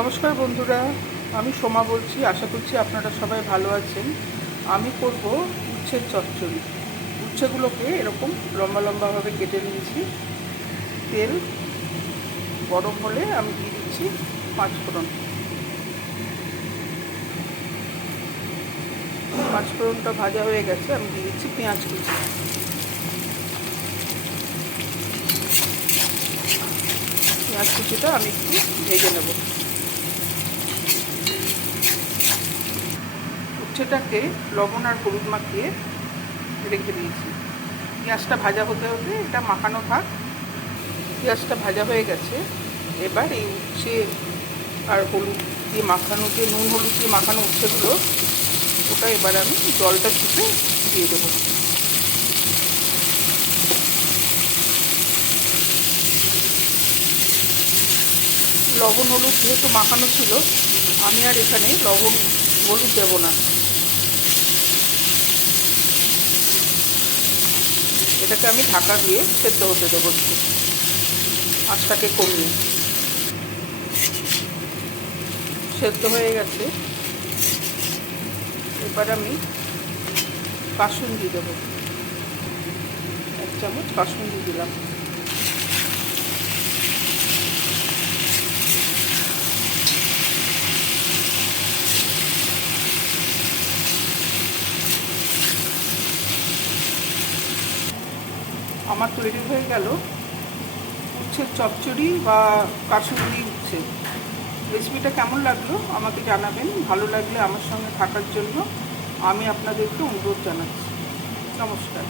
নমস্কার বন্ধুরা, আমি সোমা বলছি। আশা করছি আপনারা সবাই ভালো আছেন। আমি করব উচ্ছের চচ্চড়ি। উচ্ছেগুলোকে এরকম লম্বা লম্বাভাবে কেটে নিয়েছি। তেল গরম হলে আমি দিয়ে দিচ্ছি পাঁচফোড়নটা ভাজা হয়ে গেছে, আমি দিয়ে দিচ্ছি পেঁয়াজ কুচি। পেঁয়াজ কুচিটা আমি একটু ভেজে নেব। উচ্ছেটাকে লবণ আর হলুদ মাখিয়ে রেখে দিয়েছি। পেঁয়াজটা ভাজা হতে হতে এটা মাখানো থাক। পেঁয়াজটা ভাজা হয়ে গেছে। এবার এই উচ্ছে আর হলুদ দিয়ে মাখানো, যে নুন হলুদ দিয়ে মাখানো উচ্ছেগুলো, ওটা এবার আমি জলটা ফুটে দিয়ে দেবো। লবণ হলুদ যেহেতু মাখানো ছিল, আমি আর এখানে লবণ হলুদ দেবো না। এটাকে আমি ঢাকা দিয়ে সেদ্ধ হতে দেবো একটু, আঁচটাকে কমিয়ে। সেদ্ধ হয়ে গেছে। এবার আমি কাসুন্দি দেবো, 1 চামচ কাসুন্দি দিলাম। আমার তৈরি হয়ে গেল উচ্ছের চচ্চড়ি বা কাসুন্দি উচ্ছে। রেসিপিটা কেমন লাগলো আমাকে জানাবেন। ভালো লাগলে আমার সঙ্গে থাকার জন্য আমি আপনাদেরকে অনুরোধ জানাচ্ছি। নমস্কার।